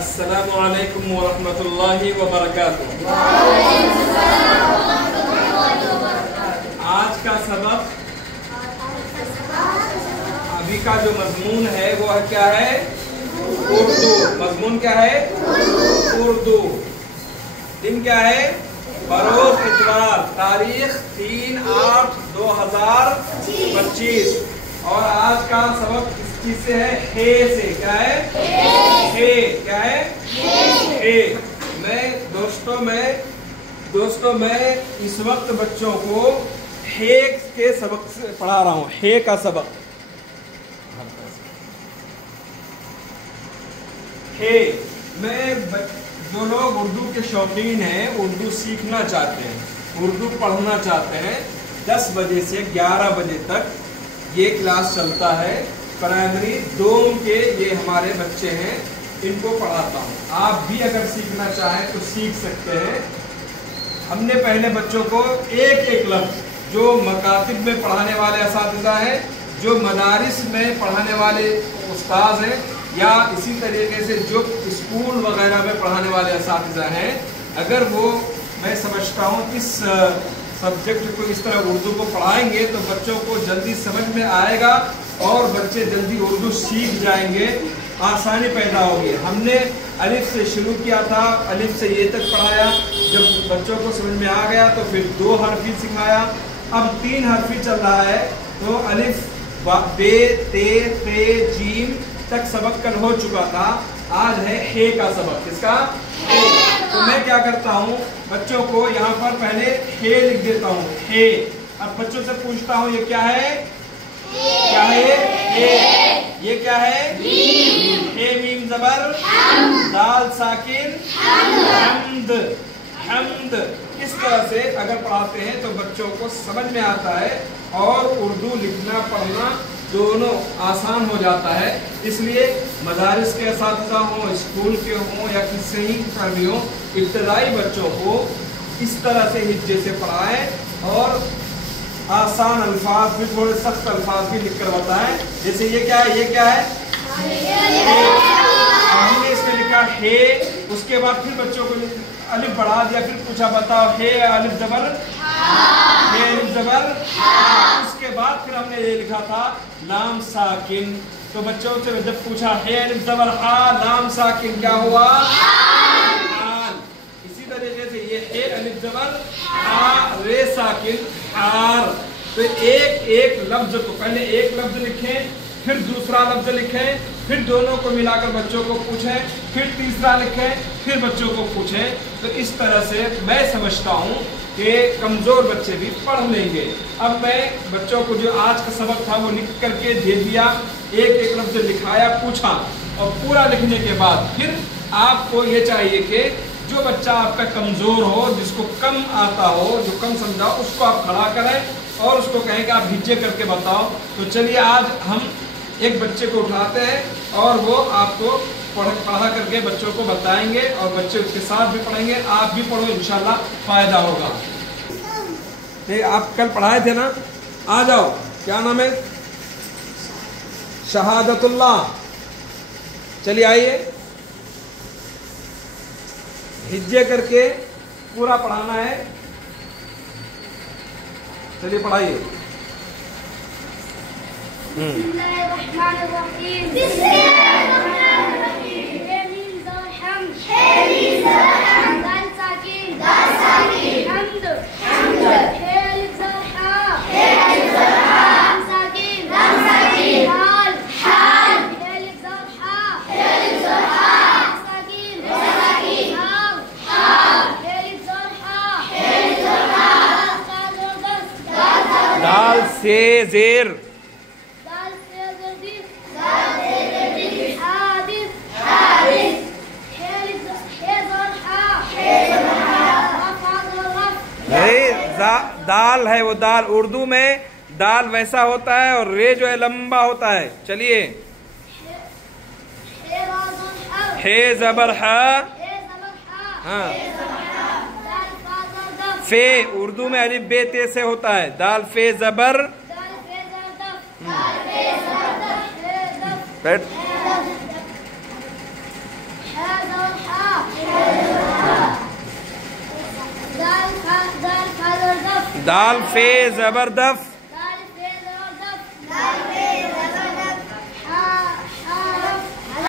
अस्सलामु अलैकुम वरहमतुल्लाहि वबरकातुहू। आज का सबक, अभी का जो मजमून है वो क्या है? उर्दू। मजमून क्या है? उर्दू। दिन क्या है? बरोज इतवार, तारीख 3/8/2025। और आज का सबक किस से है? हे से। क्या है? हे। क्या है? हे। मैं दोस्तों मैं इस वक्त बच्चों को हे के सबक से पढ़ा रहा हूँ। हे का सबक। हे। मैं जो लोग उर्दू के शौकीन हैं, उर्दू सीखना चाहते हैं, उर्दू पढ़ना चाहते हैं, 10 बजे से 11 बजे तक ये क्लास चलता है। प्राइमरी 2 के ये हमारे बच्चे हैं, इनको पढ़ाता हूँ। आप भी अगर सीखना चाहें तो सीख सकते हैं। हमने पहले बच्चों को एक एक लफ्ज़, जो मकातिब में पढ़ाने वाले असातिज़ा हैं, जो मदारिस में पढ़ाने वाले उस्ताद हैं, या इसी तरीके से जो स्कूल वगैरह में पढ़ाने वाले असातिज़ा हैं, अगर वो, मैं समझता हूँ इस सब्जेक्ट को इस तरह उर्दू को पढ़ाएंगे तो बच्चों को जल्दी समझ में आएगा और बच्चे जल्दी उर्दू सीख जाएंगे, आसानी पैदा होगी। हमने अलिफ से शुरू किया था, अलिफ से ये तक पढ़ाया। जब बच्चों को समझ में आ गया तो फिर 2 हरफी सिखाया। अब 3 हरफी चल रहा है, तो अलिफ बे ते ते जीम तक सबक कल हो चुका था। आज है हे का सबक। किसका? हे। तो मैं क्या करता हूँ, बच्चों को यहाँ पर पहले हे लिख देता हूँ। हे। अब बच्चों से पूछता हूँ ये क्या है? क्या है? हे। ये क्या है? हे मीम जबर, दाल साकिन, हम्द। हम्द। इस तरह से अगर पढ़ाते हैं तो बच्चों को समझ में आता है और उर्दू लिखना पढ़ना दोनों आसान हो जाता है। इसलिए मदारिस के असातिज़ा हों, स्कूल के हों या किसी पर भी हों, इब्तदाई बच्चों को इस तरह से हिज्जे से पढ़ाएं और आसान अल्फाज भी, थोड़े सख्त अल्फाज भी लिख कर बताएं। जैसे ये क्या है? ये क्या है? हमने इसमें लिखा हे, उसके बाद फिर बच्चों को अलिफ बढ़ा दिया, फिर पूछा बताओ हे अलिफ जबर, हे अलिफ जबर। उसके बाद फिर हमने ये लिखा था लाम साकिन। तो बच्चों से जब पूछा हे अलिफ जबर हा, लाम साकिन, क्या हुआ? हाल। इसी तरीके से ये हे अलिफ जबर हा, रे साकिन, हार। तो एक एक लफ्ज को पहले एक लफ्ज लिखें, फिर दूसरा लफ्ज लिखें, फिर दोनों को मिलाकर बच्चों को पूछें, फिर तीसरा लिखें, फिर बच्चों को पूछें। तो इस तरह से मैं समझता हूँ कि कमज़ोर बच्चे भी पढ़ लेंगे। अब मैं बच्चों को जो आज का सबक था वो लिख करके दे दिया, एक एक लफ्ज लिखाया, पूछा, और पूरा लिखने के बाद फिर आपको ये चाहिए कि जो बच्चा आपका कमज़ोर हो, जिसको कम आता हो, जो कम समझा हो, उसको आप खड़ा करें और उसको कहें कि आप हिज्जे करके बताओ। तो चलिए आज हम एक बच्चे को उठाते हैं और वो आपको पढ़ा करके बच्चों को बताएंगे और बच्चे उसके साथ भी पढ़ेंगे। आप भी पढ़ो, इंशाल्लाह फ़ायदा होगा। नहीं, आप कल पढ़ाए थे ना? आ जाओ। क्या नाम है? शहादतुल्लाह। चलिए आइए, हिज्जे करके पूरा पढ़ाना है। चलिए पढ़ाइए। दाल से जेर, दाल है वो दाल। उर्दू में दाल वैसा होता है और रे जो है लंबा होता है। चलिए, हे जबर हा, हाँ। फे उर्दू में अलिफ बे ते से होता है। दाल फे जबर, बैठ। دال فے زبردف